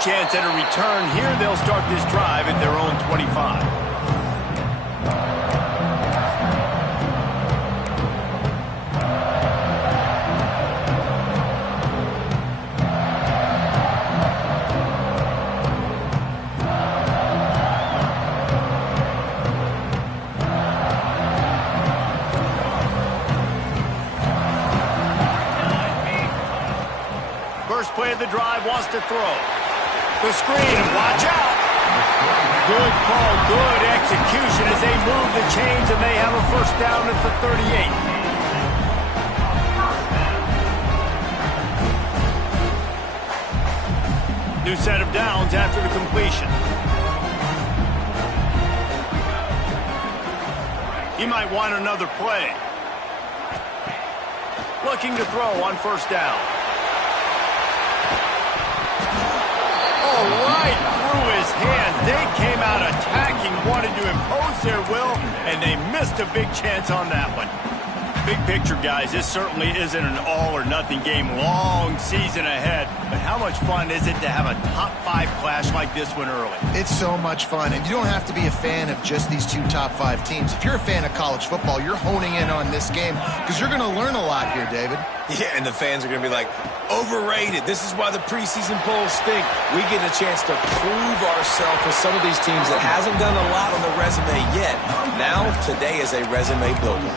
chance at a return here. They'll start this drive at their own 25. First play of the drive, wants to throw. The screen, watch out. Good call, good execution as they move the chains, and they have a first down at the 38. New set of downs after the completion. He might want another play. Looking to throw on first down. Right through his hands. They came out attacking, wanted to impose their will, and they missed a big chance on that one. Big picture, guys, this certainly isn't an all-or-nothing game. Long season ahead, but how much fun is it to have a top-5 clash like this one early? It's so much fun, and you don't have to be a fan of just these two top-5 teams. If you're a fan of college football, you're honing in on this game because you're going to learn a lot here, David. Yeah, and the fans are going to be like, overrated. This is why the preseason polls stink. We get a chance to prove ourselves with some of these teams that hasn't done a lot on the resume yet. Now, today is a resume builder.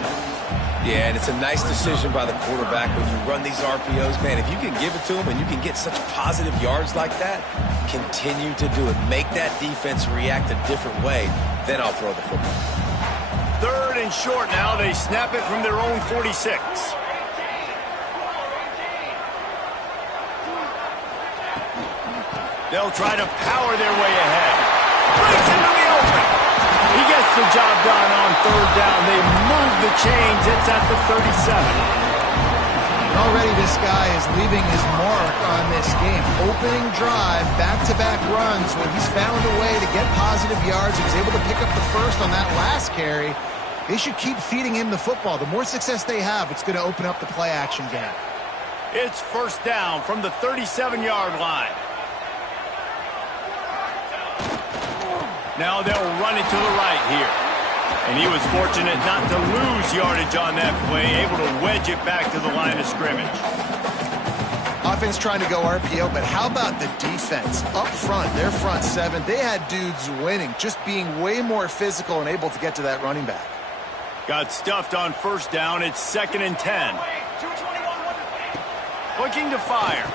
Yeah, and it's a nice decision by the quarterback when you run these RPOs. Man, if you can give it to them and you can get such positive yards like that, continue to do it. Make that defense react a different way, then I'll throw the football. Third and short now. They snap it from their own 46. They'll try to power their way ahead. Breaks into the open. He gets the job done on third down. They move the chains. It's at the 37. Already this guy is leaving his mark on this game. Opening drive, back-to-back runs where he's found a way to get positive yards. He was able to pick up the first on that last carry. They should keep feeding him the football. The more success they have, it's going to open up the play-action game. It's first down from the 37-yard line. Now they'll run it to the right here. And he was fortunate not to lose yardage on that play, able to wedge it back to the line of scrimmage. Offense trying to go RPO, but how about the defense? Up front, their front seven, they had dudes winning, just being way more physical and able to get to that running back. Got stuffed on first down. It's 2nd and 10. Looking to fire.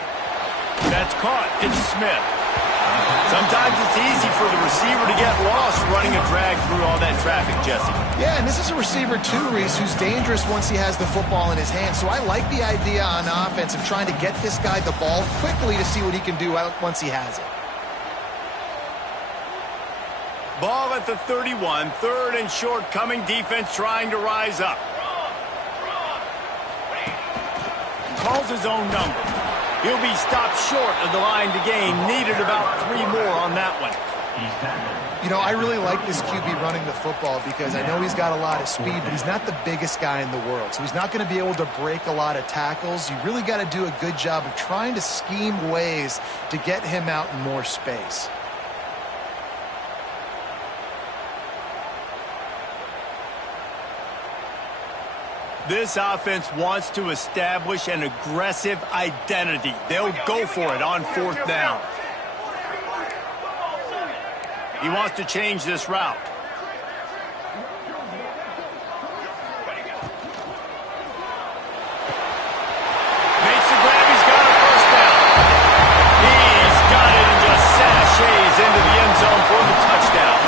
That's caught. It's Smith. Sometimes it's easy for the receiver to get lost running a drag through all that traffic, Jesse. Yeah, and this is a receiver too, Reese, who's dangerous once he has the football in his hands. So I like the idea on offense of trying to get this guy the ball quickly to see what he can do once he has it. Ball at the 31, third and short coming, defense trying to rise up. Calls his own number. He'll be stopped short of the line to gain. Needed about 3 more on that one. You know, I really like this QB running the football because I know he's got a lot of speed, but he's not the biggest guy in the world. So he's not going to be able to break a lot of tackles. You really got to do a good job of trying to scheme ways to get him out in more space. This offense wants to establish an aggressive identity. They'll go for it on fourth down. He wants to change this route. Makes the grab. He's got a first down. He's got it and just sashays into the end zone for the touchdown.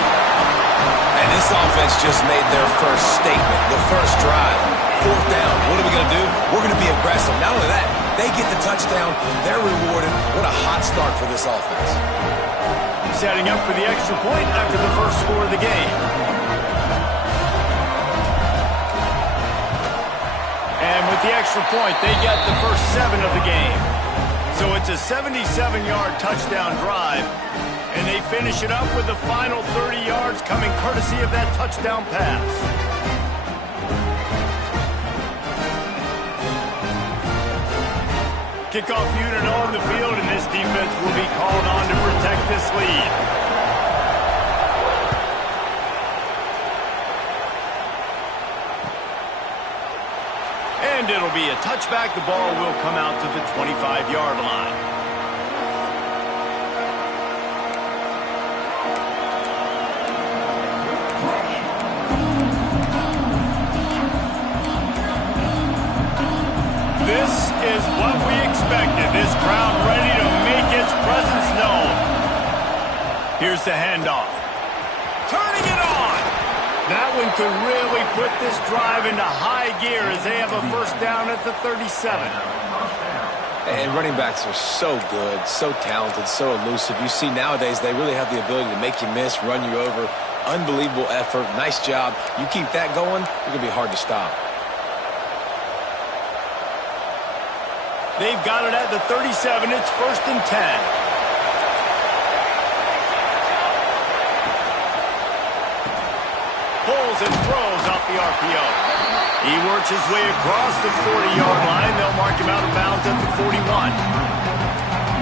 And this offense just made their first statement, the first drive. Fourth down. What are we going to do? We're going to be aggressive. Not only that, they get the touchdown. They're rewarded. What a hot start for this offense. Setting up for the extra point after the first score of the game. And with the extra point, they get the first 7 of the game. So it's a 77-yard touchdown drive. And they finish it up with the final 30 yards coming courtesy of that touchdown pass. Kickoff unit on the field, and this defense will be called on to protect this lead. And it'll be a touchback. The ball will come out to the 25-yard line. This is what we expected. This crowd ready to make its presence known. Here's the handoff. Turning it on. That one could really put this drive into high gear as they have a first down at the 37. And running backs are so good, so talented, so elusive. You see nowadays they really have the ability to make you miss, run you over. Unbelievable effort. Nice job. You keep that going, it's going to be hard to stop. They've got it at the 37. It's 1st and 10. Pulls and throws off the RPO. He works his way across the 40-yard line. They'll mark him out of bounds at the 41.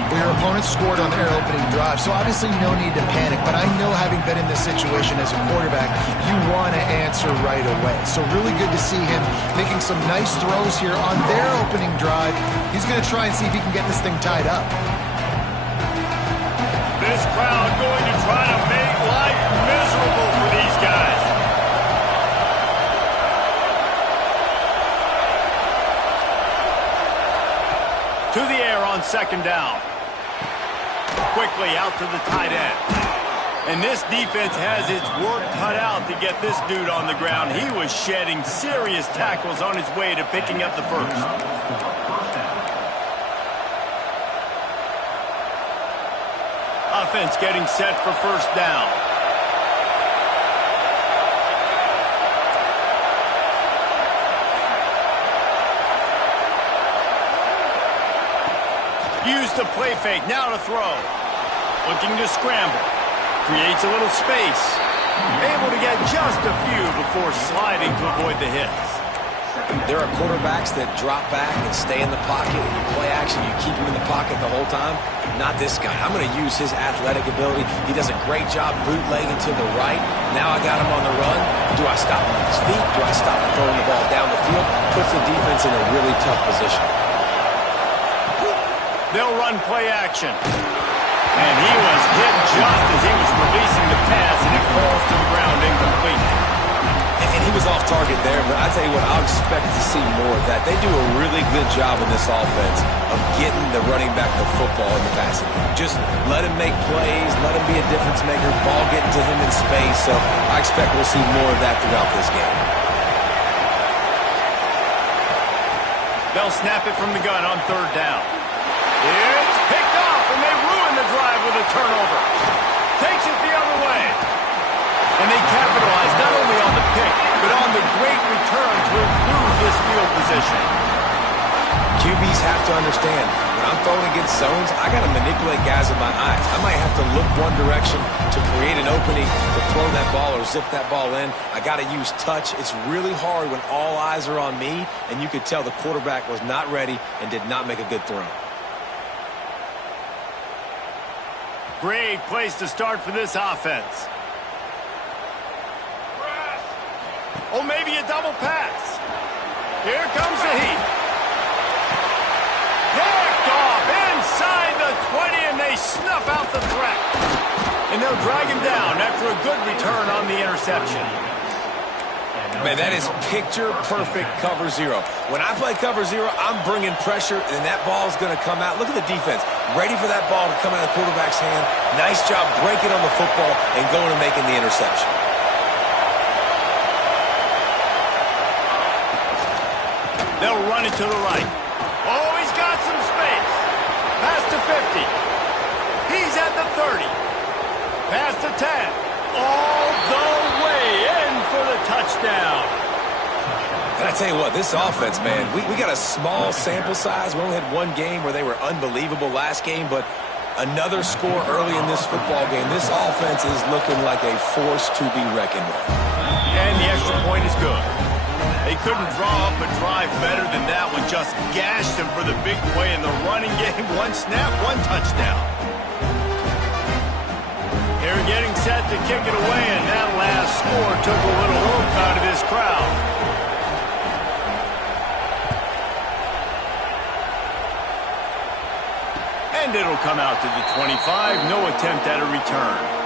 Well, your opponent scored on their opening drive, so obviously no need to panic. But I know, having been in this situation as a quarterback, you want to answer right away. So really good to see him making some nice throws here on their opening drive. He's going to try and see if he can get this thing tied up. This crowd going to try to make life miserable for these guys. To the air on 2nd down. Quickly out to the tight end. And this defense has its work cut out to get this dude on the ground. He was shedding serious tackles on his way to picking up the first. Offense getting set for 1st down. Use the play fake, now to throw. Looking to scramble. Creates a little space. Able to get just a few before sliding to avoid the hits. There are quarterbacks that drop back and stay in the pocket, and you play action, you keep him in the pocket the whole time. Not this guy. I'm going to use his athletic ability. He does a great job bootlegging to the right. Now I got him on the run. Do I stop him with his feet? Do I stop him throwing the ball down the field? Puts the defense in a really tough position. They'll run play action. And he was hit just as he was releasing the pass, and it falls to the ground incomplete. And he was off target there, but I tell you what, I'll expect to see more of that. They do a really good job in this offense of getting the running back the football in the passing game. Just let him make plays, let him be a difference maker, ball getting to him in space. So I expect we'll see more of that throughout this game. They'll snap it from the gun on 3rd down. It's picked off, and they ruin the drive with a turnover. Takes it the other way. And they capitalize not only on the pick, but on the great return to improve this field position. QBs have to understand, when I'm throwing against zones, I got to manipulate guys with my eyes. I might have to look one direction to create an opening to throw that ball or zip that ball in. I got to use touch. It's really hard when all eyes are on me, and you could tell the quarterback was not ready and did not make a good throw. Great place to start for this offense. Oh, maybe a double pass. Here comes the heat. Picked off inside the 20, and they snuff out the threat. And they'll drag him down after a good return on the interception. Man, that is picture-perfect cover zero. When I play cover zero, I'm bringing pressure, and that ball's going to come out. Look at the defense. Ready for that ball to come out of the quarterback's hand. Nice job breaking on the football and going and making the interception. They'll run it to the right. Oh, he's got some space. Pass to 50. He's at the 30. Pass to 10. All the way in for the touchdown. And I tell you what, this offense, man, we got a small sample size. We only had one game where they were unbelievable last game, but another score early in this football game. This offense is looking like a force to be reckoned with. And the extra point is good. They couldn't draw up a drive better than that one. Just gashed him for the big play in the running game. One snap, one touchdown. They're getting set to kick it away, and that last score took a little oomph out of this crowd. And it'll come out to the 25. No attempt at a return.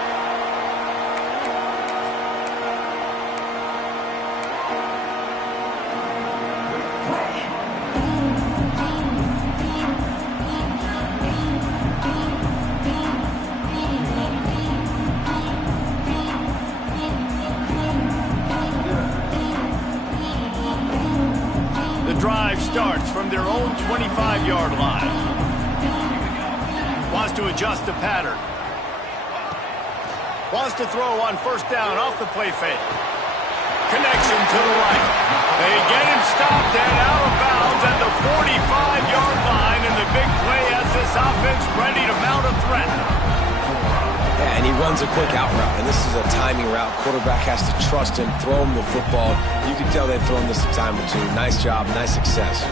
Drive starts from their own 25-yard line. Wants to adjust the pattern. Wants to throw on first down off the play fake. Connection to the right. They get him stopped and out of bounds at the 45-yard line, and the big play has this offense ready to mount a threat. Yeah, and he runs a quick out route, and this is a timing route. Quarterback has to trust him, throw him the football. You can tell they've thrown this a time or two. Nice job, nice success.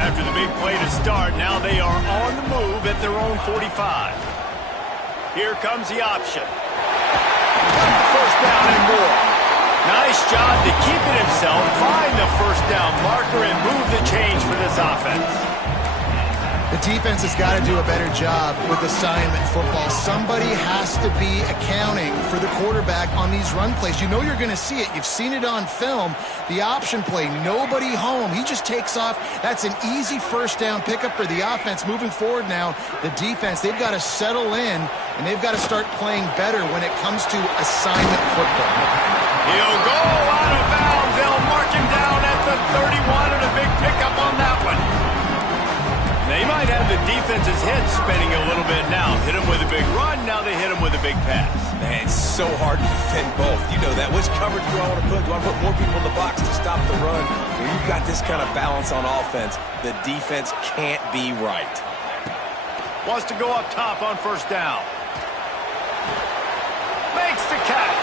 After the big play to start, now they are on the move at their own 45. Here comes the option. First down and more. Nice job to keep it himself, find the first down marker, and move the change for this offense. The defense has got to do a better job with assignment football. Somebody has to be accounting for the quarterback on these run plays. You know you're going to see it. You've seen it on film. The option play, nobody home. He just takes off. That's an easy first down pickup for the offense. Moving forward now, the defense, they've got to settle in, and they've got to start playing better when it comes to assignment football. He'll go out of bounds. They'll mark him down at the 31, and a big pickup on that one. They might have the defense's head spinning a little bit now. Hit him with a big run, now they hit him with a big pass. Man, it's so hard to defend both. You know that. Which coverage do I want to put? Do I put more people in the box to stop the run? When you've got this kind of balance on offense, the defense can't be right. Wants to go up top on first down. Makes the catch.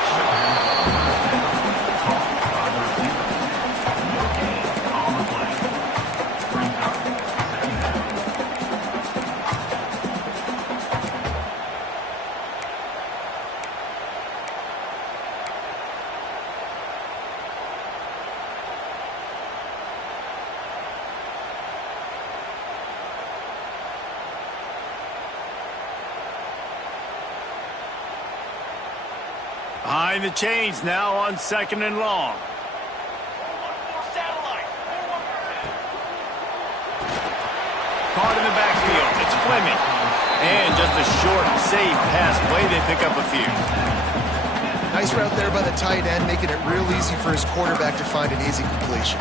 Behind the chains now on second and long. Caught in the backfield. It's Fleming. And just a short, safe pass play. They pick up a few. Nice route there by the tight end, making it real easy for his quarterback to find an easy completion.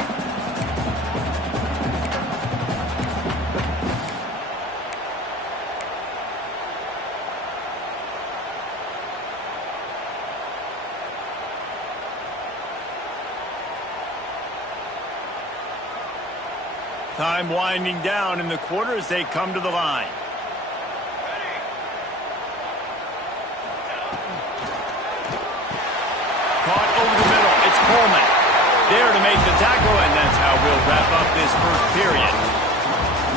Time winding down in the quarter as they come to the line. Caught over the middle. It's Coleman. There to make the tackle, and that's how we'll wrap up this first period.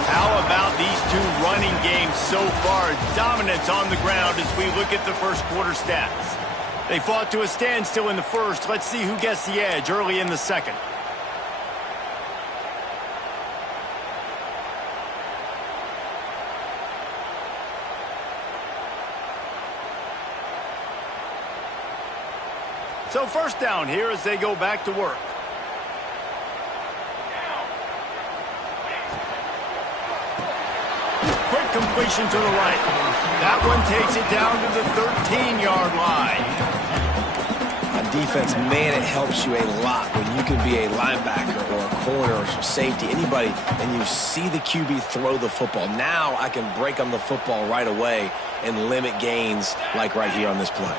How about these two running games so far? Dominance on the ground as we look at the first quarter stats. They fought to a standstill in the first. Let's see who gets the edge early in the second. So first down here as they go back to work. Quick completion to the right. That one takes it down to the 13-yard line. On defense, man, it helps you a lot when you can be a linebacker or a corner or safety, anybody, and you see the QB throw the football. Now I can break on the football right away and limit gains like right here on this play.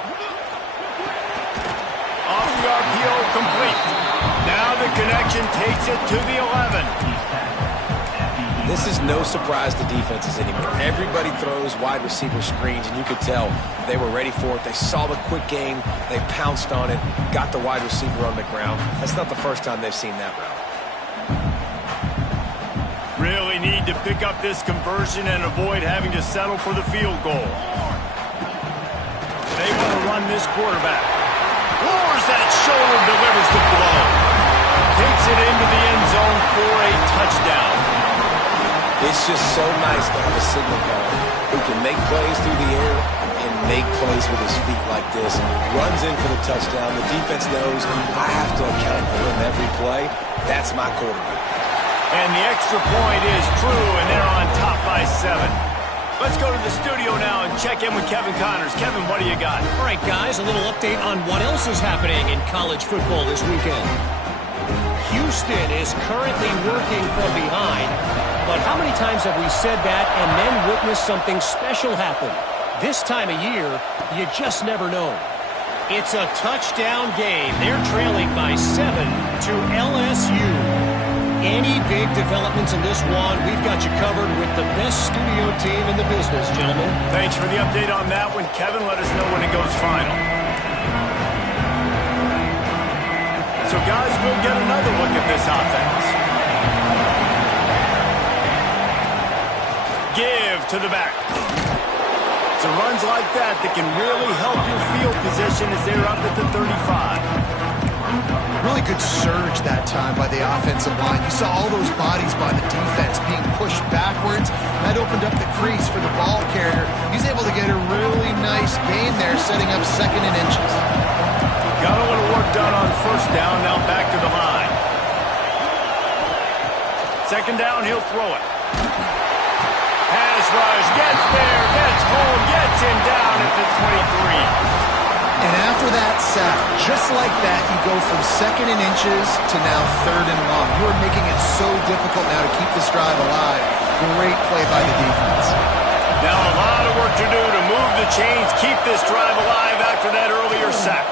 Off the RPO, complete. Now the connection takes it to the 11. This is no surprise to defenses anymore. Everybody throws wide receiver screens, and you could tell they were ready for it. They saw the quick game. They pounced on it, got the wide receiver on the ground. That's not the first time they've seen that route. really need to pick up this conversion and avoid having to settle for the field goal. They want to run this quarterback. Lowers that shoulder, delivers the blow. Takes it into the end zone for a touchdown. It's just so nice to have a signal caller who can make plays through the air and make plays with his feet like this. Runs in for the touchdown. The defense knows I have to account for him every play. That's my quarterback. And the extra point is true, and they're on top by 7. Let's go to the studio now and check in with Kevin Connors. Kevin, what do you got? All right, guys, a little update on what else is happening in college football this weekend. Houston is currently working from behind, but how many times have we said that and then witnessed something special happen? This time of year, you just never know. It's a touchdown game. They're trailing by 7 to LSU. Any big developments in this one, we've got you covered with the best studio team in the business, gentlemen. Thanks for the update on that one, Kevin. Let us know when it goes final. So, guys, we'll get another look at this offense. Give to the back. So runs like that can really help your field position as they're up at the 35. Really good surge that time by the offensive line. You saw all those bodies by the defense being pushed backwards. That opened up the crease for the ball carrier. He's able to get a really nice gain there, setting up 2nd and inches. Got a little work done on 1st down, now back to the line. 2nd down, he'll throw it. Pass rush, gets there, gets home, gets him down at the 23. And after that sack, just like that, you go from 2nd and inches to now 3rd and long. You are making it so difficult now to keep this drive alive. Great play by the defense. Now a lot of work to do to move the chains, keep this drive alive after that earlier sack.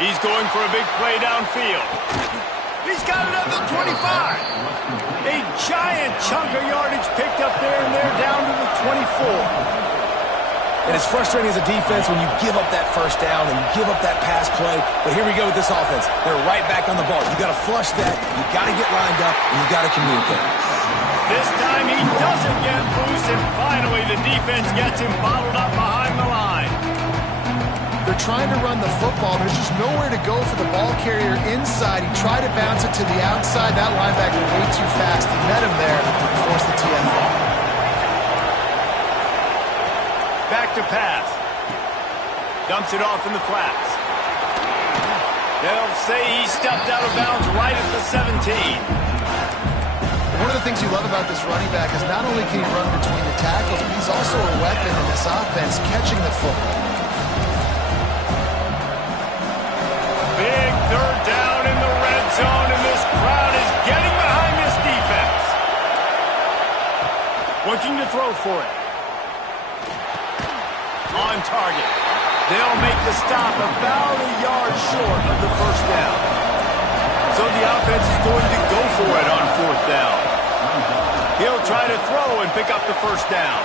He's going for a big play downfield. He's got it up to 25. A giant chunk of yardage picked up there, and they're down to the 24. And it's frustrating as a defense when you give up that 1st down and you give up that pass play. But here we go with this offense. They're right back on the ball. You got to flush that. You got to get lined up, and you got to communicate. This time he doesn't get loose, and finally the defense gets him bottled up behind the line. They're trying to run the football. There's just nowhere to go for the ball carrier inside. He tried to bounce it to the outside. That linebacker way too fast. He met him there and forced the TFL. Back to pass. Dumps it off in the flats. They'll say he stepped out of bounds right at the 17. One of the things you love about this running back is not only can he run between the tackles, but he's also a weapon in this offense, catching the football. Big 3rd down in the red zone, and this crowd is getting behind this defense. Looking to throw for it. On target. They'll make the stop about a yard short of the 1st down. So the offense is going to go for it on 4th down. He'll try to throw and pick up the 1st down.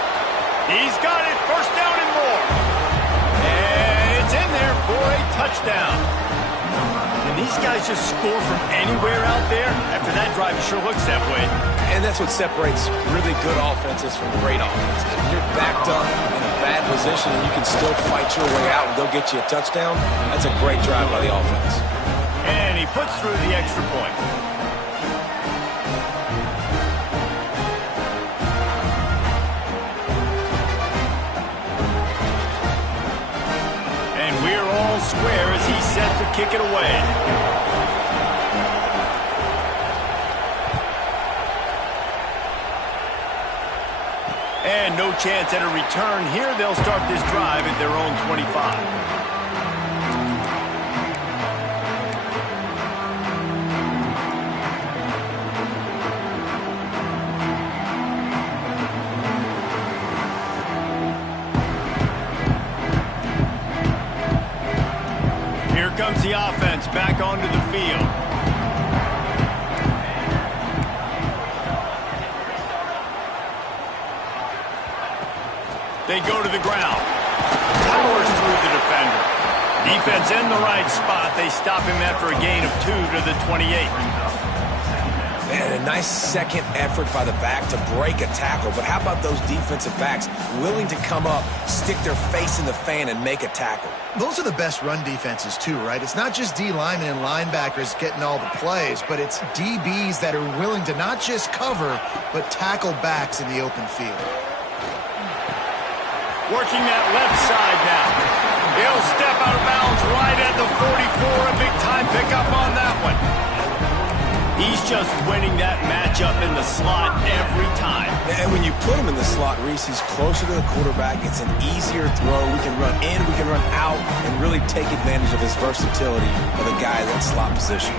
He's got it, 1st down and more. And it's in there for a touchdown. And these guys just score from anywhere out there. After that drive, it sure looks that way. And that's what separates really good offenses from great offenses. If you're backed up in a bad position and you can still fight your way out and go get you a touchdown, that's a great drive by the offense. And he puts through the extra point. And we're all square as he's set to kick it away. And no chance at a return here. They'll start this drive at their own 25. Here comes the offense back onto the field. They go to the ground. Powers through the defender. Defense in the right spot. They stop him after a gain of 2 to the 28. And a nice second effort by the back to break a tackle. But how about those defensive backs willing to come up, stick their face in the fan, and make a tackle? Those are the best run defenses too, right? It's not just D linemen and linebackers getting all the plays, but it's DBs that are willing to not just cover, but tackle backs in the open field. Working that left side now. He'll step out of bounds right at the 44. A big-time pickup on that one. He's just winning that matchup in the slot every time. And when you put him in the slot, Reese, he's closer to the quarterback. It's an easier throw. We can run in, we can run out, and really take advantage of his versatility of the guy in that slot position.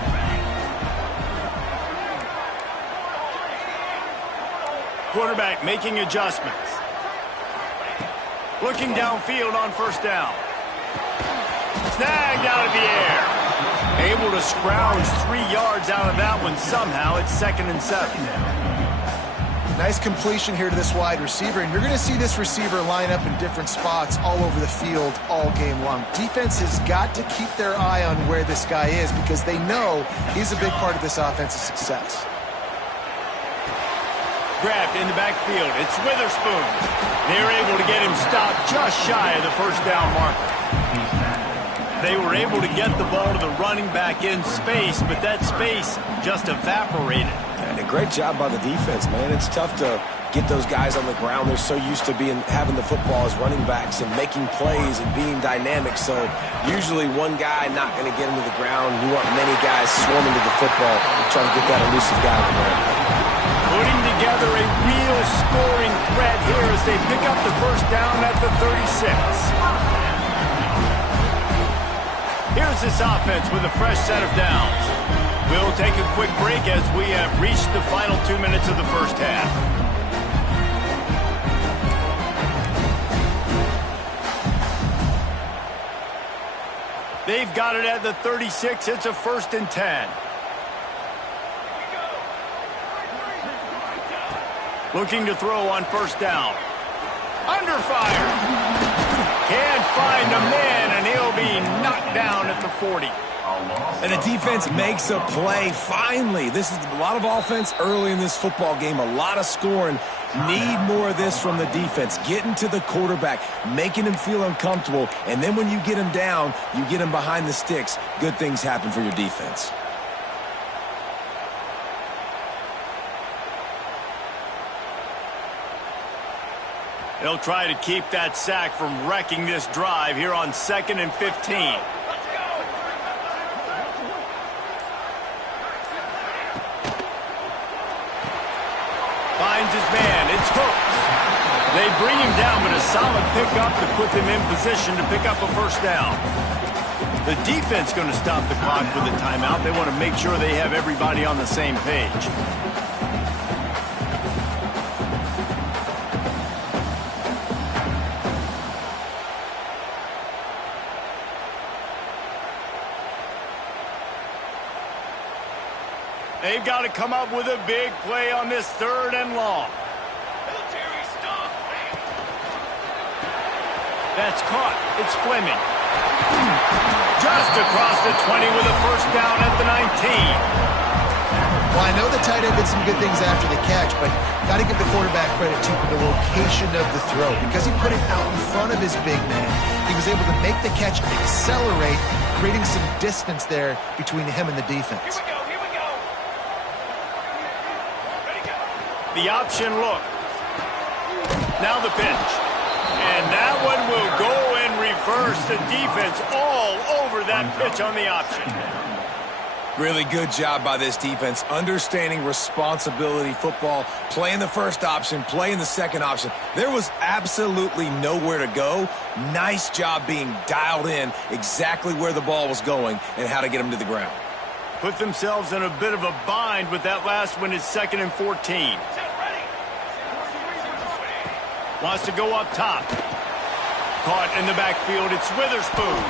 Quarterback making adjustments. Looking downfield on first down. Snagged out of the air. Able to scrounge 3 yards out of that one somehow. It's 2nd and 7. Nice completion here to this wide receiver, and you're going to see this receiver line up in different spots all over the field all game long. Defense has got to keep their eye on where this guy is because they know he's a big part of this offense's success. Grabbed in the backfield. It's Witherspoon. They're able to get him stopped just shy of the first down marker. They were able to get the ball to the running back in space, but that space just evaporated. And a great job by the defense, man. It's tough to get those guys on the ground. They're so used to having the football as running backs and making plays and being dynamic. So usually one guy not going to get him to the ground. You want many guys swarming to the football, trying to get that elusive guy on the ground. Putting together a real scoring threat here as they pick up the first down at the 36. Here's this offense with a fresh set of downs. We'll take a quick break as we have reached the final 2 minutes of the first half. They've got it at the 36. It's a 1st and 10. Looking to throw on first down. Under fire. Can't find a man, and he'll be knocked down at the 40. And the defense makes a play, finally. This is a lot of offense early in this football game, a lot of scoring. Need more of this from the defense. Getting to the quarterback, making him feel uncomfortable, and then when you get him down, you get him behind the sticks. Good things happen for your defense. They'll try to keep that sack from wrecking this drive here on 2nd and 15. Finds his man. It's Hooks. They bring him down, but a solid pickup to put them in position to pick up a first down. The defense going to stop the clock with a timeout. They want to make sure they have everybody on the same page. They've got to come up with a big play on this 3rd and long. That's caught. It's Fleming. Just across the 20 with a first down at the 19. Well, I know the tight end did some good things after the catch, but got to give the quarterback credit, too, for the location of the throw. Because he put it out in front of his big man, he was able to make the catch accelerate, creating some distance there between him and the defense. The option look. Now the pitch. And that one will go in reverse. The defense all over that pitch on the option. Really good job by this defense, understanding responsibility football, playing the first option, playing the second option. There was absolutely nowhere to go. Nice job being dialed in exactly where the ball was going and how to get them to the ground. Put themselves in a bit of a bind with that last one. Is 2nd and 14. Wants to go up top. Caught in the backfield. It's Witherspoon.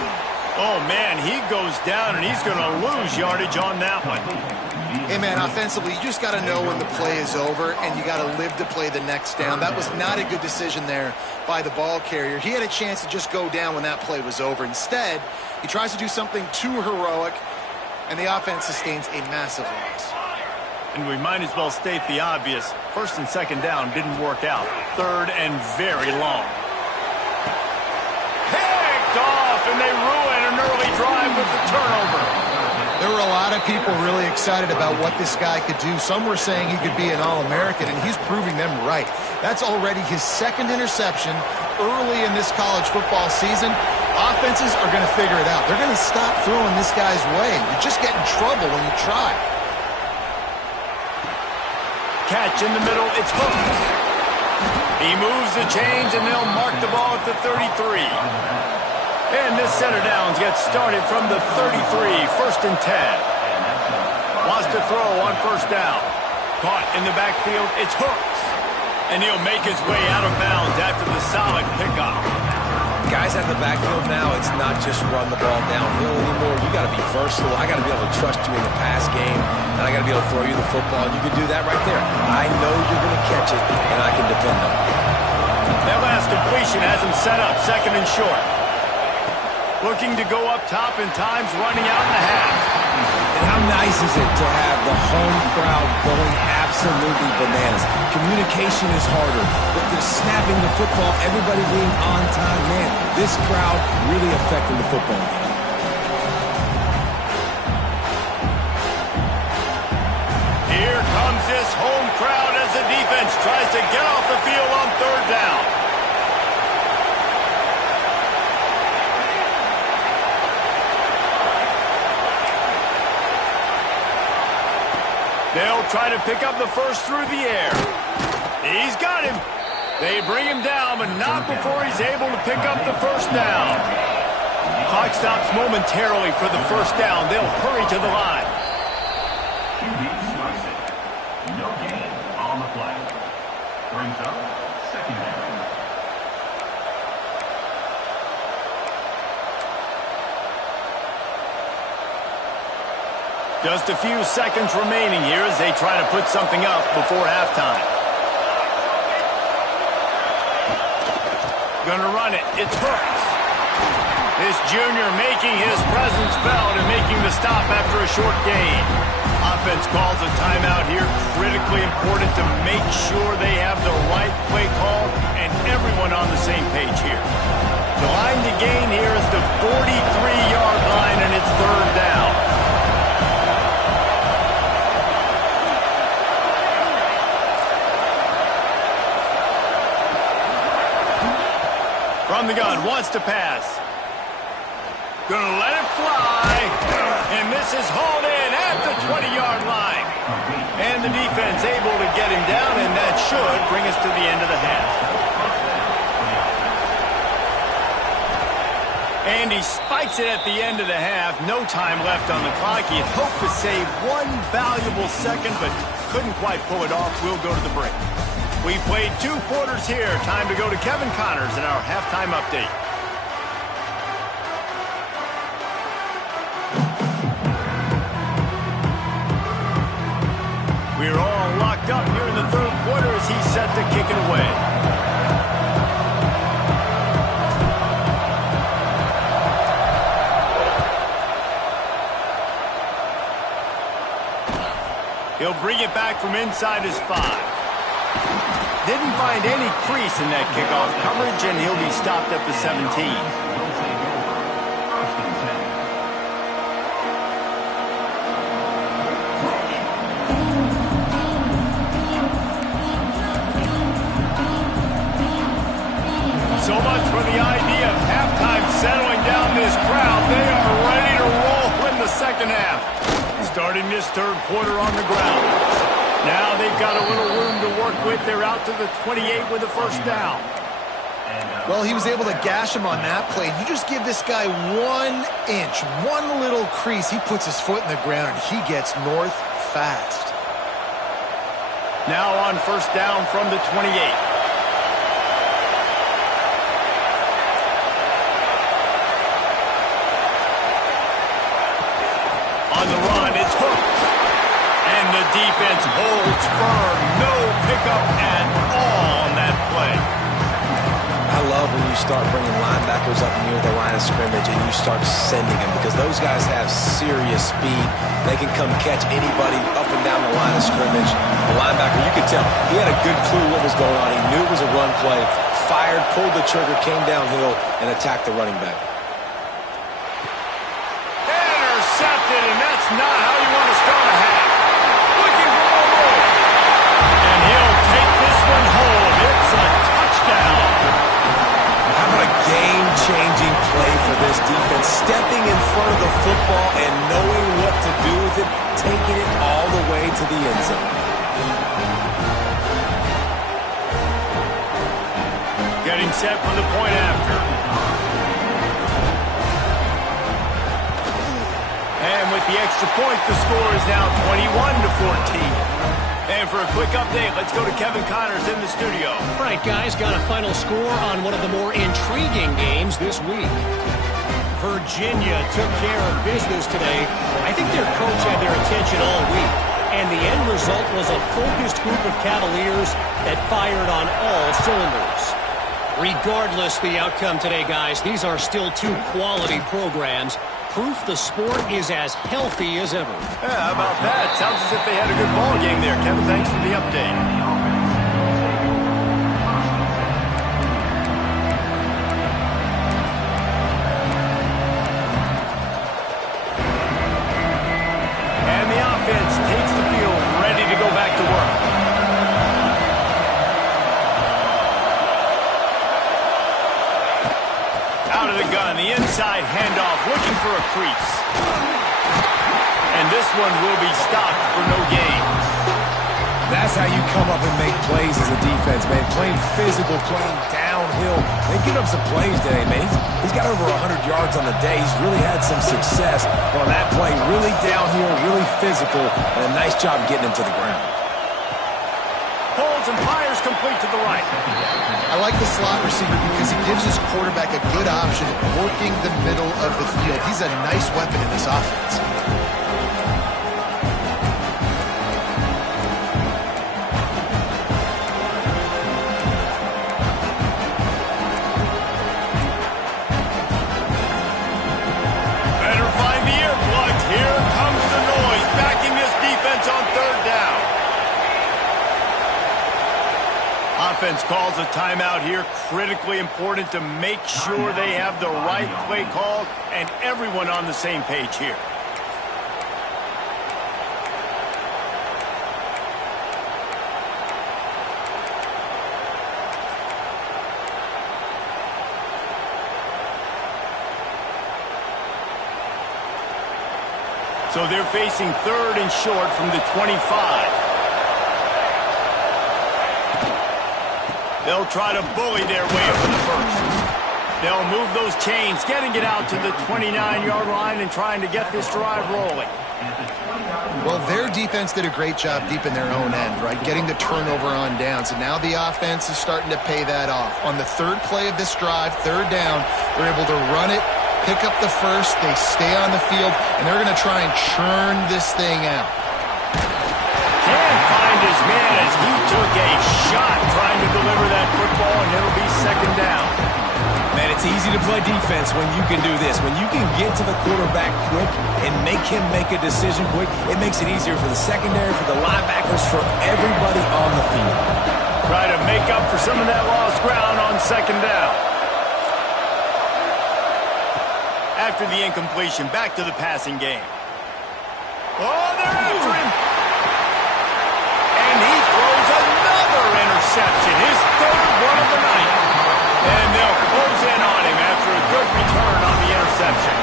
Oh, man, he goes down, and he's going to lose yardage on that one. Hey, man, offensively, you just got to know when the play is over, and you got to live to play the next down. That was not a good decision there by the ball carrier. He had a chance to just go down when that play was over. Instead, he tries to do something too heroic, and the offense sustains a massive loss. And we might as well state the obvious. First and second down didn't work out. Third and very long. Picked off, and they ruin an early drive with the turnover. There were a lot of people really excited about what this guy could do. Some were saying he could be an All-American, and he's proving them right. That's already his second interception early in this college football season. Offenses are going to figure it out. They're going to stop throwing this guy's way. You just get in trouble when you try. Catch in the middle. It's hooked. He moves the chains, and they'll mark the ball at the 33. And this center downs gets started from the 33, first and 10. Wants to throw on first down. Caught in the backfield. It's hooked. And he'll make his way out of bounds after the solid pickup. Guys at the backfield now, it's not just run the ball downhill anymore. You got to be versatile. I got to be able to trust you in the pass game, and I got to be able to throw you the football. And you can do that right there. I know you're going to catch it, and I can depend on it. That last completion has him set up second and short. Looking to go up top, and time's running out in the half. And how nice is it to have the home crowd going absolutely bananas? Communication is harder, but they're snapping the football, everybody being on time. Man, this crowd really affecting the football game. Here comes this home crowd as the defense tries to get off the field on third down. They'll try to pick up the first through the air. He's got him. They bring him down, but not before he's able to pick up the first down. Clock stops momentarily for the first down. They'll hurry to the line. No gain on the play. Brings up second down. Just a few seconds remaining here as they try to put something up before halftime. Gonna run it. It's hooked. This junior making his presence felt and making the stop after a short gain. Offense calls a timeout here. Critically important to make sure they have the right play call and everyone on the same page here. The line to gain here is the 43-yard line, and it's third down. From the gun, wants to pass. Gonna let it fly. And this is hauled in at the 20-yard line. And the defense able to get him down, and that should bring us to the end of the half. And he spikes it at the end of the half. No time left on the clock. He had hoped to save one valuable second, but couldn't quite pull it off. We'll go to the break. We played 2 quarters here. Time to go to Kevin Connors in our halftime update. We're all locked up here in the third quarter as he's set to kick it away. He'll bring it back from inside his 5. Didn't find any crease in that kickoff coverage, and he'll be stopped at the 17. So much for the idea of halftime settling down this crowd. They are ready to roll in the second half. Starting this third quarter on the ground. Now they've got a little room to work with. They're out to the 28 with a first down. Well, he was able to gash him on that play. You just give this guy 1 inch, one little crease. He puts his foot in the ground, and he gets north fast. Now on first down from the 28. On the run, it's hooked. And the defense holds firm. No pickup at all on that play. I love when you start bringing linebackers up near the line of scrimmage and you start sending them, because those guys have serious speed. They can come catch anybody up and down the line of scrimmage. The linebacker, you could tell, he had a good clue what was going on. He knew it was a run play, fired, pulled the trigger, came downhill, and attacked the running back. Intercepted, and that's not how you want to start a half. Looking for more room. And he'll take this one home. It's a touchdown. How about a game-changing play for this defense? Stepping in front of the football and knowing what to do with it, taking it all the way to the end zone. Getting set for the point after. And with the extra point, the score is now 21-14. And for a quick update, let's go to Kevin Connors in the studio. Right, guys, got a final score on one of the more intriguing games this week. Virginia took care of business today. I think their coach had their attention all week. And the end result was a focused group of Cavaliers that fired on all cylinders. Regardless the outcome today, guys, these are still two quality programs. Proof the sport is as healthy as ever. Yeah, how about that? Sounds as if they had a good ball game there. Kevin, thanks for the update. And the offense takes the field, ready to go back to work. Out of the gun, the inside handoff, looking for a crease. And this one will be stopped for no gain. That's how you come up and make plays as a defense, man. Playing physical, playing downhill. They give up some plays today, man. He's got over 100 yards on the day. He's really had some success. But on that play, really downhill, really physical, and a nice job getting him to the ground. Holds and fires complete to the right. I like the slot receiver because he gives his quarterback a good option working the middle of the field. He's a nice weapon in this offense. Better find the earplugs. Here comes the noise, backing this defense on third down. Offense calls a timeout here. Critically important to make sure they have the right play called and everyone on the same page here. So they're facing third and short from the 25. They'll try to bully their way for the first. They'll move those chains, getting it out to the 29-yard line and trying to get this drive rolling. Well, their defense did a great job deep in their own end, right? Getting the turnover on downs. And now the offense is starting to pay that off. On the third play of this drive, third down, they're able to run it, pick up the first, they stay on the field, and they're going to try and churn this thing out. Can't find his man as he took a shot trying to deliver that football, and it'll be second down. Man, it's easy to play defense when you can do this. When you can get to the quarterback quick and make him make a decision quick, it makes it easier for the secondary, for the linebackers, for everybody on the field. Try to make up for some of that lost ground on second down. After the incompletion, back to the passing game. Oh, they're after him. And he throws another interception, his third one of the night. And they'll close in on him after a good return on the interception.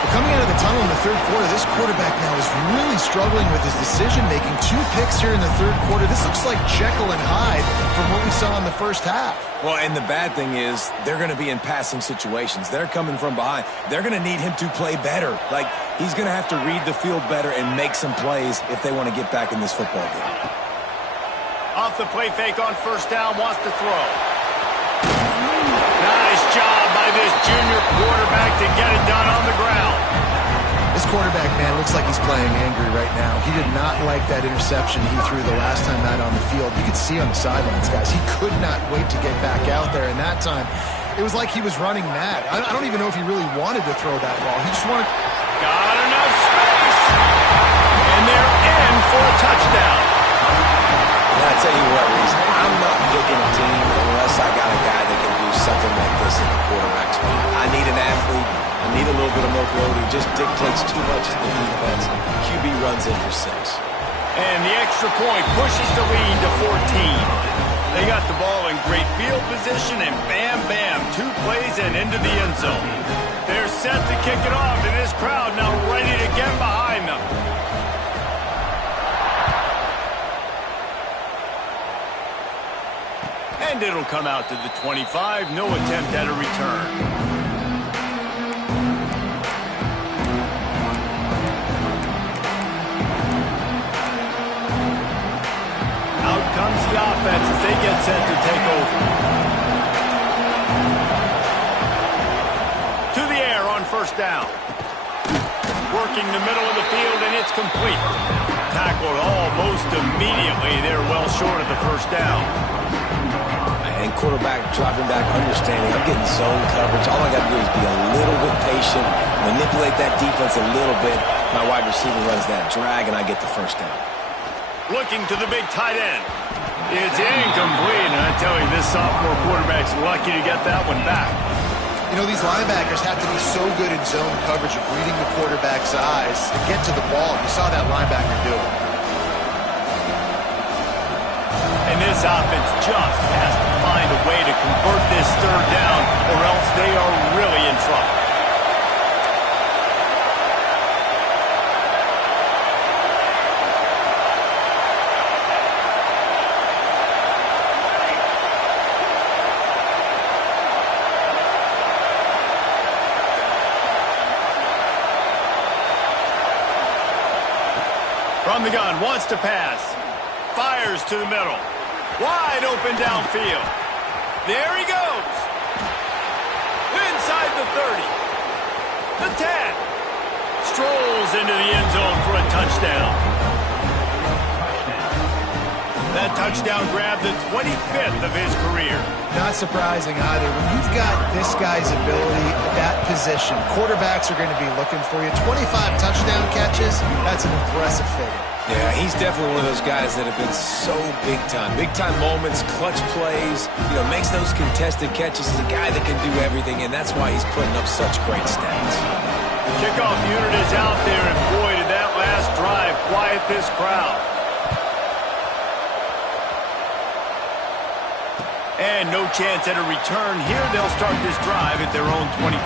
Well, coming out of the tunnel in the third quarter, this quarterback now is really struggling with his decision-making. 2 picks here in the third quarter. This looks like Jekyll and Hyde from what we saw in the first half. Well, and the bad thing is they're going to be in passing situations. They're coming from behind. They're going to need him to play better. Like, he's going to have to read the field better and make some plays if they want to get back in this football game. Off the play fake on first down, wants to throw. Nice job by this junior quarterback to get it done on the ground. This quarterback, man, looks like he's playing angry right now. He did not like that interception he threw the last time out on the field. You could see on the sidelines, guys. He could not wait to get back out there, and that time, it was like he was running mad. I don't even know if he really wanted to throw that ball. He just wanted... Got enough space. And they're in for a touchdown. And I tell you what, Reese, I'm not picking a team unless I got a guy that can do something like this in the quarterback spot. I need an athlete. I need a little bit of mobility. It just dictates too much to the defense. QB runs in for 6. And the extra point pushes the lead to 14. They got the ball in great field position, and bam, bam, 2 plays and into the end zone. They're set to kick it off, and this crowd now ready to get behind them. And it'll come out to the 25. No attempt at a return. Comes the offense as they get set to take over. To the air on first down. Working the middle of the field, and it's complete. Tackled almost immediately. They're well short of the first down. And quarterback dropping back, understanding I'm getting zone coverage. All I got to do is be a little bit patient, manipulate that defense a little bit. My wide receiver runs that drag, and I get the first down. Looking to the big tight end. It's incomplete, and I tell you, this sophomore quarterback's lucky to get that one back. You know, these linebackers have to be so good in zone coverage of reading the quarterback's eyes to get to the ball. You saw that linebacker do it. And this offense just has to find a way to convert this third down, or else they are really in trouble. From the gun, wants to pass. Fires to the middle. Wide open downfield. There he goes. Inside the 30. The 10. Strolls into the end zone for a touchdown. That touchdown grabbed the 25th of his career. Not surprising either. When you've got this guy's ability at that position, quarterbacks are going to be looking for you. 25 touchdown catches, that's an impressive figure. Yeah, he's definitely one of those guys that have been so big time. Big time moments, clutch plays, makes those contested catches. He's a guy that can do everything, and that's why he's putting up such great stats. The kickoff unit is out there, and boy, did that last drive quiet this crowd. And no chance at a return here. They'll start this drive at their own 25.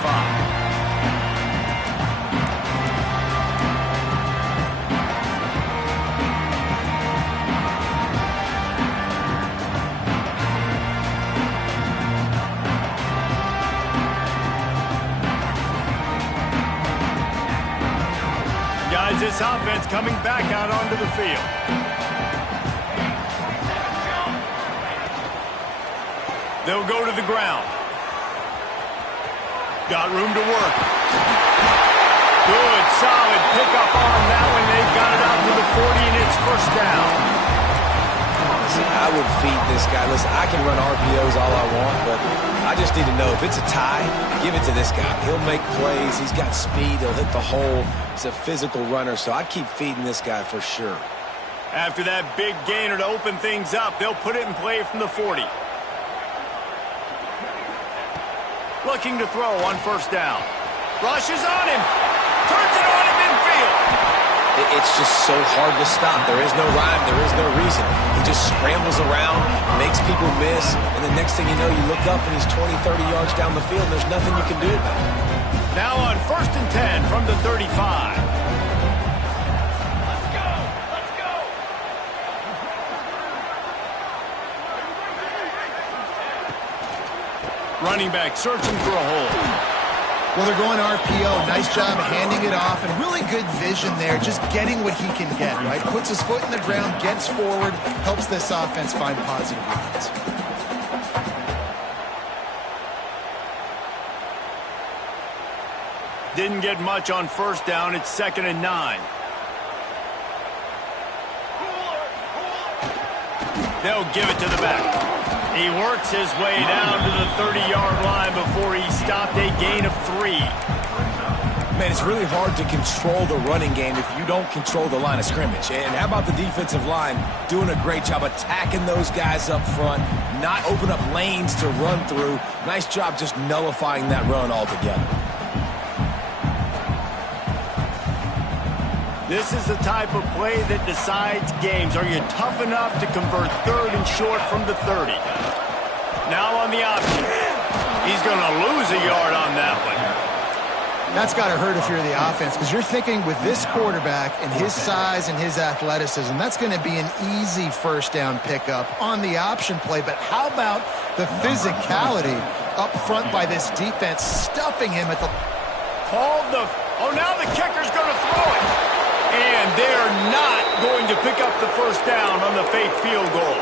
Guys, this offense coming back out onto the field. They'll go to the ground. Got room to work. Good, solid pickup on that one. They've got it out to the 40, and it's first down. Listen, I would feed this guy. Listen, I can run RPOs all I want, but I just need to know if it's a tie, give it to this guy. He'll make plays. He's got speed. He'll hit the hole. He's a physical runner, so I keep feeding this guy for sure. After that big gainer to open things up, they'll put it in play from the 40. Looking to throw on first down. Rushes on him. Turns it on in midfield. It's just so hard to stop. There is no rhyme. There is no reason. He just scrambles around, makes people miss, and the next thing you know, you look up and he's 20, 30 yards down the field, and there's nothing you can do about it. Now on first and 10 from the 35. Running back searching for a hole. Well, they're going RPO. Nice job handing it off, and really good vision there, just getting what he can get, right? Puts his foot in the ground, gets forward, helps this offense find positive yards. Didn't get much on first down. It's 2nd and 9. They'll give it to the back. He works his way down to the 30-yard line before he stopped, a gain of 3. Man, it's really hard to control the running game if you don't control the line of scrimmage. And how about the defensive line doing a great job attacking those guys up front, not open up lanes to run through. Nice job just nullifying that run altogether. This is the type of play that decides games. Are you tough enough to convert 3rd and short from the 30? Now on the option. He's going to lose a yard on that one. That's got to hurt if you're the offense, because you're thinking with this quarterback and his size and his athleticism, that's going to be an easy first down pickup on the option play. But how about the physicality up front by this defense, stuffing him at the... Oh, now the kicker's going to throw it. And they're not going to pick up the first down on the fake field goal.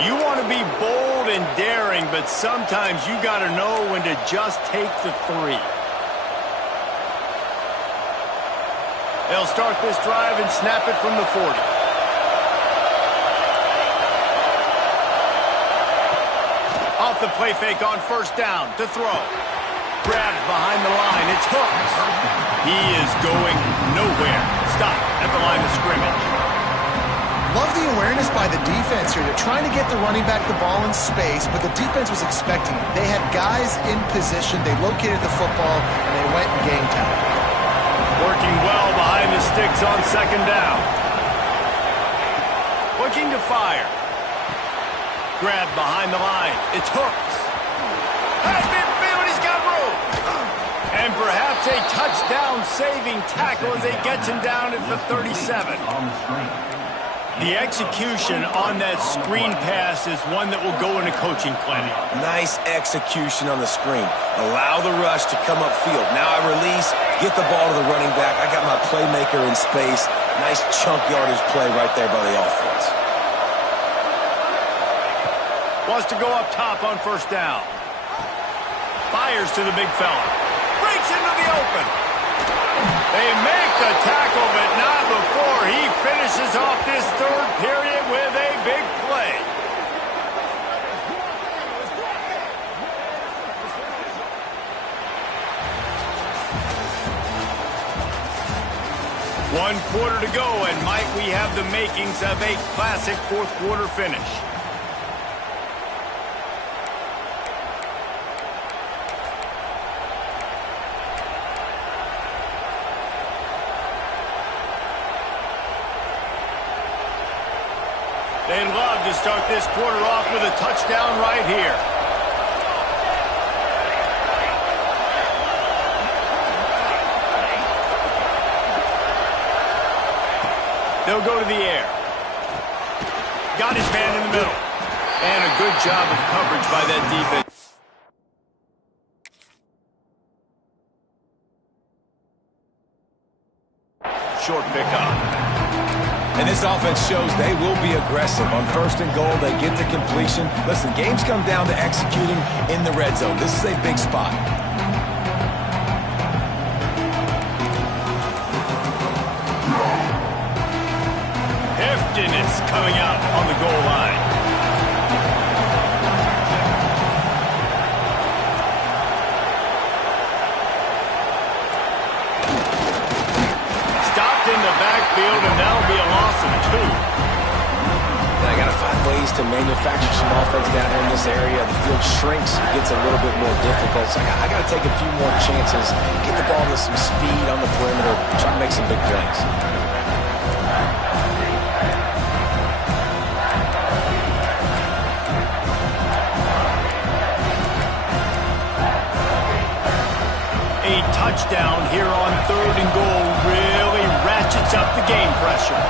You want to be bold and daring, but sometimes you got to know when to just take the 3. They'll start this drive and snap it from the 40. Off the play fake on first down to throw. Grabbed behind the line. It's Hooks. He is going nowhere. Stop at the line of scrimmage. Love the awareness by the defense here. They're trying to get the running back the ball in space, but the defense was expecting it. They had guys in position. They located the football, and they went and game time. Working well behind the sticks on 2nd down. Looking to fire. Grabbed behind the line. It's Hooks. Has midfield. He's got room. And perhaps a touchdown-saving tackle as he gets him down at the 37. On the screen. The execution on that screen pass is one that will go in a coaching clinic. Nice execution on the screen. Allow the rush to come upfield. Now I release, get the ball to the running back. I got my playmaker in space. Nice chunk yardage play right there by the offense. Wants to go up top on first down. Fires to the big fella. Breaks into the open. They make the tackle, but not before he finishes off this 3rd period with a big play. One quarter to go, and might we have the makings of a classic 4th quarter finish. They'd love to start this quarter off with a touchdown right here. They'll go to the air. Got his man in the middle. And a good job of coverage by that defense. Short pickup. And this offense shows they will be aggressive. On 1st and goal, they get the completion. Listen, games come down to executing in the red zone. This is a big spot. Heftiness coming out on the goal line. Stopped in the backfield, and that'll be a loss of 2. And I got to find ways to manufacture some offense down here in this area. The field shrinks, it gets a little bit more difficult. So I got to take a few more chances, get the ball with some speed on the perimeter, try to make some big plays. A touchdown here on 3rd and goal really ratchets up the game pressure.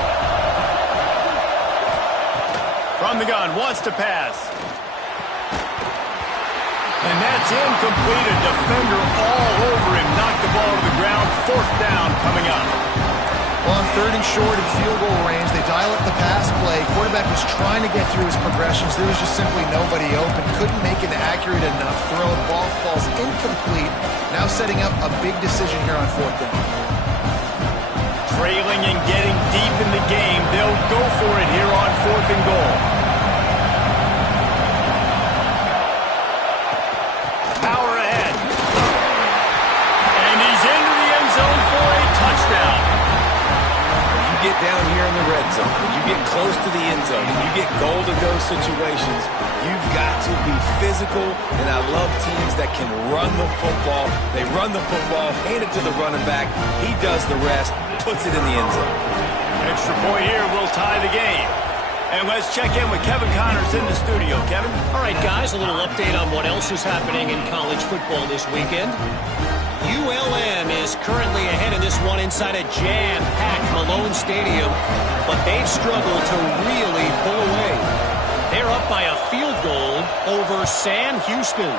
From the gun, wants to pass. And that's incomplete. A defender all over him. Knocked the ball to the ground. 4th down coming up. Well, on 3rd and short and field goal range, they dial up the pass play, Quarterback was trying to get through his progressions. There was just simply nobody open. Couldn't make an accurate enough throw. The ball falls incomplete. Now setting up a big decision here on 4th down. Trailing and getting deep in the game. They'll go for it here on 4th and goal. Power ahead. And he's into the end zone for a touchdown. Get down here in the red zone, when you get close to the end zone, and you get goal-to-go situations, you've got to be physical, and I love teams that can run the football. They run the football, hand it to the running back, he does the rest, puts it in the end zone. Extra point here will tie the game. And let's check in with Kevin Connors in the studio. Kevin? All right, guys, a little update on what else is happening in college football this weekend. ULM is currently ahead in this one inside a jam-packed Malone Stadium, but they've struggled to really pull away. They're up by a field goal over Sam Houston.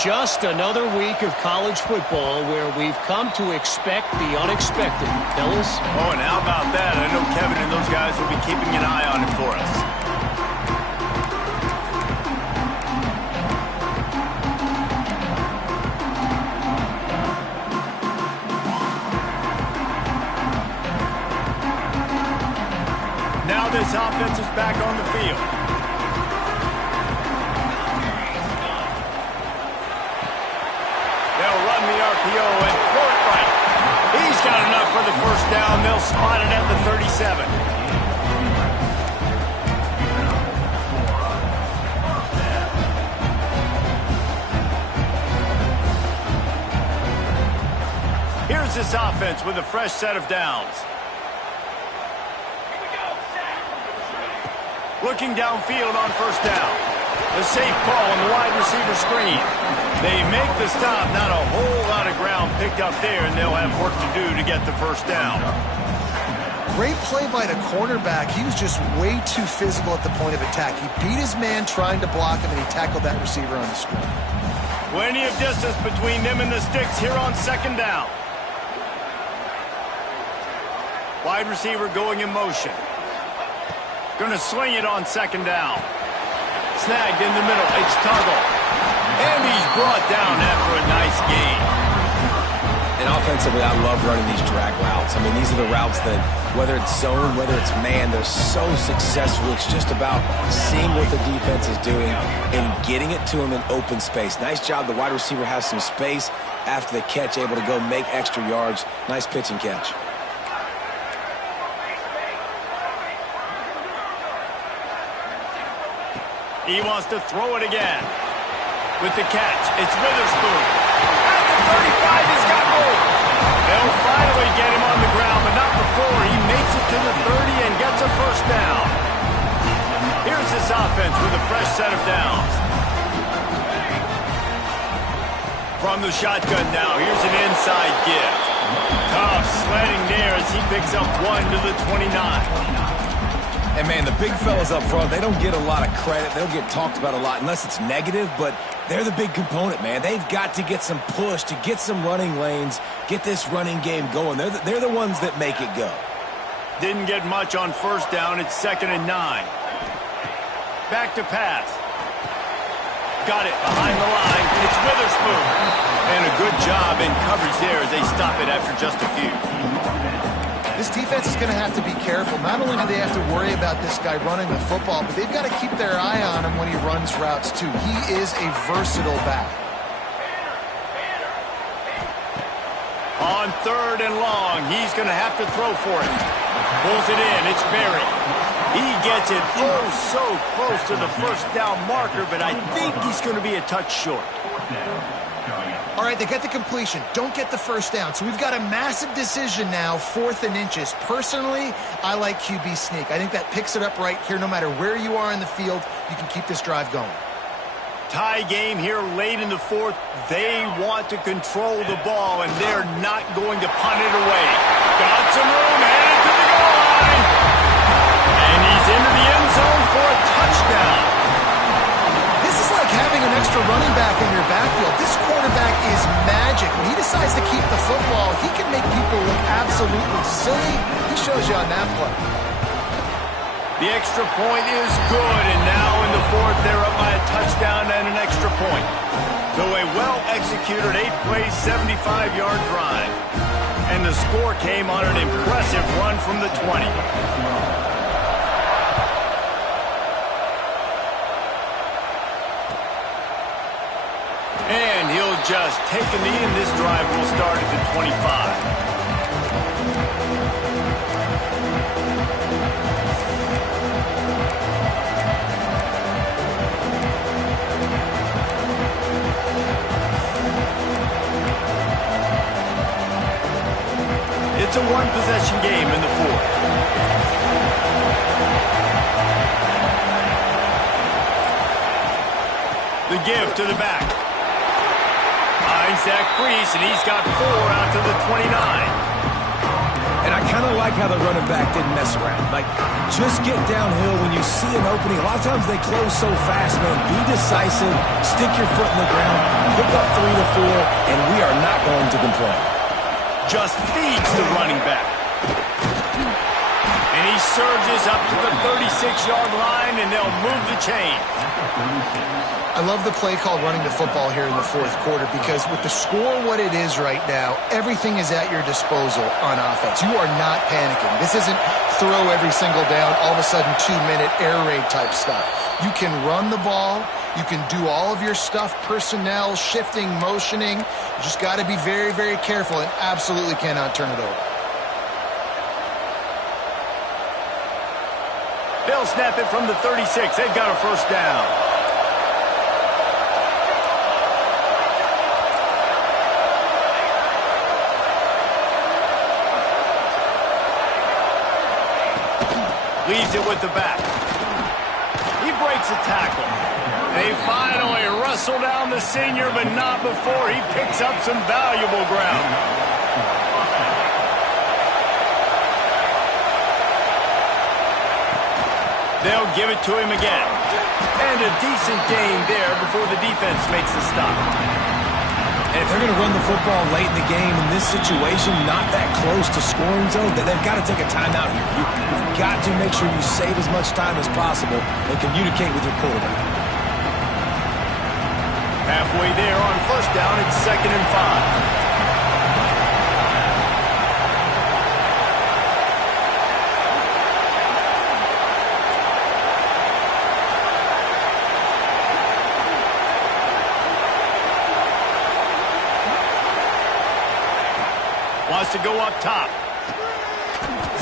Just another week of college football where we've come to expect the unexpected, fellas. Oh, and how about that? I know Kevin and those guys will be keeping an eye on it for us. This offense is back on the field. They'll run the RPO and throw it right. He's got enough for the first down. They'll spot it at the 37. Here's this offense with a fresh set of downs. Looking downfield on first down. The safe call on the wide receiver screen. They make the stop. Not a whole lot of ground picked up there, and they'll have work to do to get the first down. Great play by the cornerback. He was just way too physical at the point of attack. He beat his man trying to block him, and he tackled that receiver on the screen. Plenty of distance between them and the sticks here on second down. Wide receiver going in motion. Going to swing it on second down. Snagged in the middle. It's Tuggle. And he's brought down after a nice gain. And offensively, I love running these drag routes. I mean, these are the routes that, whether it's zone, whether it's man, they're so successful. It's just about seeing what the defense is doing and getting it to him in open space. Nice job. The wide receiver has some space after the catch, able to go make extra yards. Nice pitch and catch. He wants to throw it again. With the catch, it's Witherspoon. At the 35, he's got room. They'll finally get him on the ground, but not before. He makes it to the 30 and gets a first down. Here's this offense with a fresh set of downs. From the shotgun now, here's an inside give. Tough sledding there as he picks up 1 to the 29. And, man, the big fellas up front, they don't get a lot of credit. They don't get talked about a lot unless it's negative, but they're the big component, man. They've got to get some push, to get some running lanes, get this running game going. They're the ones that make it go. Didn't get much on first down. It's 2nd and 9. Back to pass. Got it behind the line. It's Witherspoon. And a good job in coverage there as they stop it after just a few. This defense is going to have to be careful. Not only do they have to worry about this guy running the football, but they've got to keep their eye on him when he runs routes, too. He is a versatile back. On 3rd and long, he's going to have to throw for it. Pulls it in. It's Berry. He gets it so close to the first down marker, but I think he's going to be a touch short. All right, they get the completion. Don't get the first down. So we've got a massive decision now, 4th and inches. Personally, I like QB sneak. I think that picks it up right here. No matter where you are in the field, you can keep this drive going. Tie game here late in the 4th. They want to control the ball, and they're not going to punt it away. Got some room, headed to the goal line. And he's into the end zone for a touchdown. This is like having an extra running back in your backfield. This quarterback is magic. When he decides to keep the football, he can make people look absolutely silly. He shows you on that play. The extra point is good, and now in the fourth, they're up by a touchdown and an extra point. So a well-executed 8-play, 75-yard drive. And the score came on an impressive run from the 20. And he'll just take a knee, and this drive will start at the 25. It's a one-possession game in the fourth. The give to the back. Finds that crease, and he's got 4 out to the 29. And I kind of like how the running back didn't mess around. Like, just get downhill when you see an opening. A lot of times they close so fast, man. Be decisive, stick your foot in the ground, pick up 3 to 4, and we are not going to complain. Just feeds the running back. And he surges up to the 36-yard line, and they'll move the chain. I love the play called running the football here in the fourth quarter because with the score what it is right now, everything is at your disposal on offense. You are not panicking. This isn't throw every single down, all of a sudden 2-minute air raid type stuff. You can run the ball. You can do all of your stuff, personnel, shifting, motioning. You just got to be very, very careful and absolutely cannot turn it over. They'll snap it from the 36. They've got a first down. Leaves it with the back. He breaks a tackle. They finally wrestle down the senior, but not before he picks up some valuable ground. They'll give it to him again. And a decent gain there before the defense makes the stop. And if they're going to run the football late in the game in this situation, not that close to scoring zone, then they've got to take a timeout here. You've got to make sure you save as much time as possible and communicate with your quarterback. Halfway there on first down, it's 2nd and 5. Wants to go up top.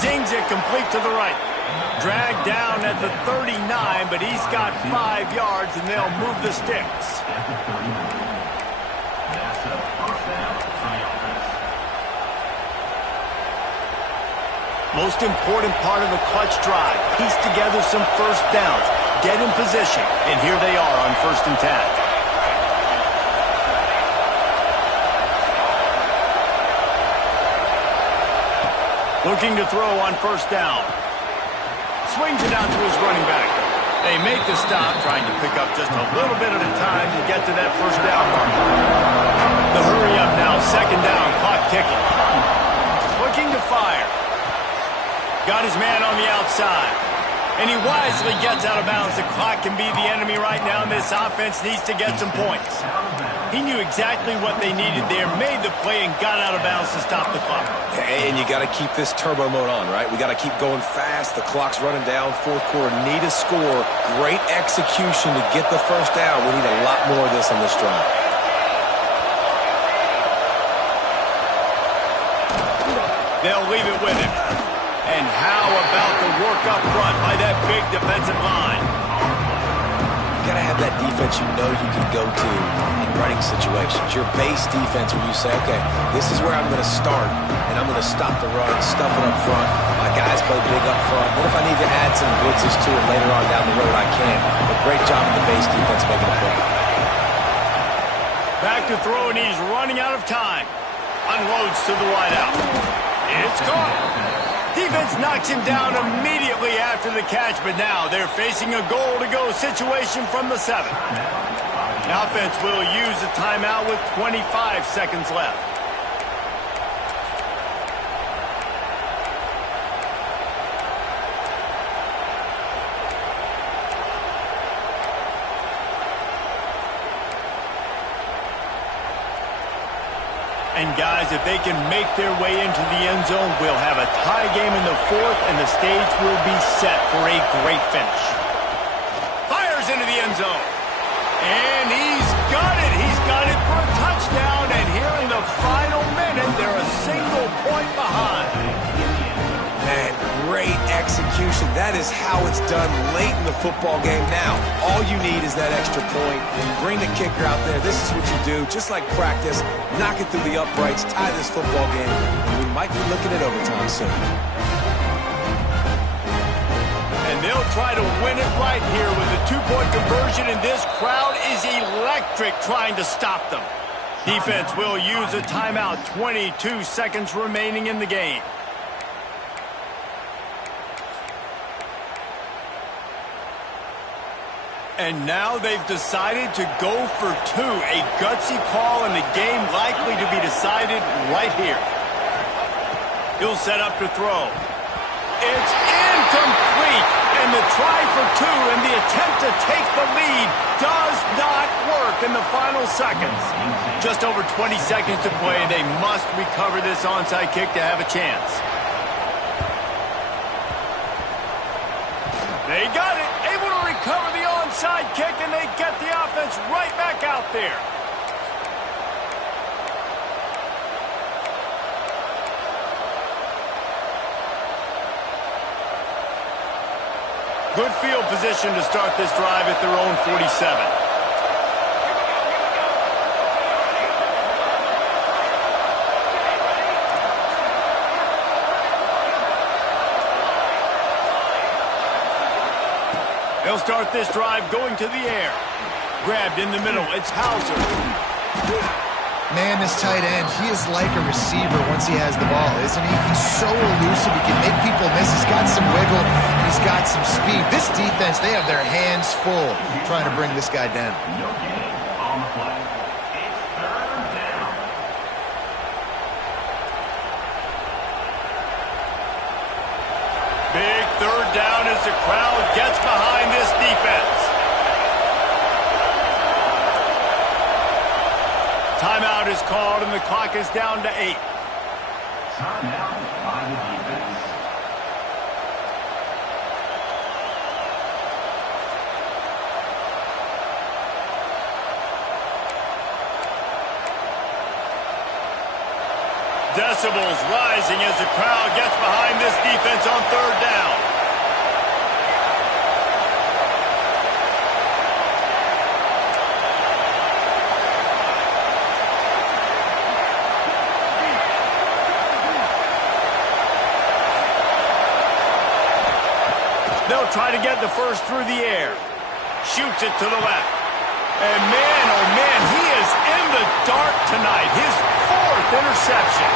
Zings it complete to the right. Dragged down at the 39, but he's got 5 yards, and they'll move the sticks. Most important part of a clutch drive. Piece together some first downs. Get in position, and here they are on 1st and 10. Looking to throw on first down. Swings it out to his running back. They make the stop, trying to pick up just a little bit at a time to get to that first down mark. The hurry up now, 2nd down, clock ticking. Looking to fire. Got his man on the outside. And he wisely gets out of bounds. The clock can be the enemy right now, and this offense needs to get some points. He knew exactly what they needed there, made the play, and got out of bounds to stop the clock. And you got to keep this turbo mode on, right? We got to keep going fast. The clock's running down. Fourth quarter, need a score. Great execution to get the first down. We need a lot more of this on this drive. They'll leave it with him. And how about the work up front by that big defensive line? You got to have that defense you know you can go to in running situations. Your base defense where you say, okay, this is where I'm going to start, and I'm going to stop the run, stuff it up front. My guys play big up front. Then if I need to add some blitzes to it later on down the road, I can. But great job in the base defense making a play. Back to throw, and he's running out of time. Unloads to the wideout. It's caught. Defense knocks him down immediately after the catch, but now they're facing a goal-to-go situation from the 7. The offense will use a timeout with 25 seconds left. And, guys, if they can make their way into the end zone, we'll have a tie game in the fourth, and the stage will be set for a great finish. Fires into the end zone. And he's got it. He's got it for a touchdown. And here in the final minute, they're a single point behind. Man, great execution. That is how it's done late in the football game. Now, all you need is that extra point. Bring the kicker out there. This is what you do. Just like practice, knock it through the uprights, tie this football game, and we might be looking at overtime soon. And they'll try to win it right here with a two-point conversion, and this crowd is electric trying to stop them. Defense will use a timeout. 22 seconds remaining in the game. And now they've decided to go for two. A gutsy call, and the game likely to be decided right here. He'll set up to throw. It's incomplete. And the try for two and the attempt to take the lead does not work in the final seconds. Just over 20 seconds to play. They must recover this onside kick to have a chance. They got it. Able to recover the onside kick, and they get the offense right back out there. Good field position to start this drive at their own 47. They'll start this drive going to the air. Grabbed in the middle. It's Hauser. Man, this tight end, he is like a receiver once he has the ball, isn't he? He's so elusive. He can make people miss. He's got some wiggle, and he's got some speed. This defense, they have their hands full trying to bring this guy down. No gain on the play. It's third down. Big third down as the crowd gets behind this defense. Timeout is called, and the clock is down to 8. Timeout by the defense. Decibels rising as the crowd gets behind this defense on third down. They'll try to get the first through the air. Shoots it to the left. And man, oh man, he is in the dark tonight. His fourth interception.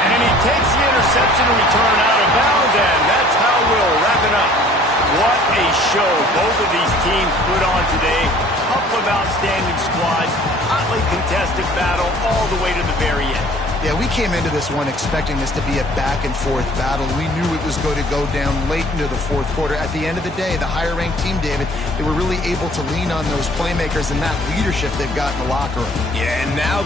And he takes the interception and return out of bounds, and that's how we'll wrap it up. What a show both of these teams put on today. Couple of outstanding squads. Hotly contested battle all the way to the very end. Yeah, we came into this one expecting this to be a back-and-forth battle. We knew it was going to go down late into the fourth quarter. At the end of the day, the higher-ranked team, David, they were really able to lean on those playmakers and that leadership they've got in the locker room. Yeah, and now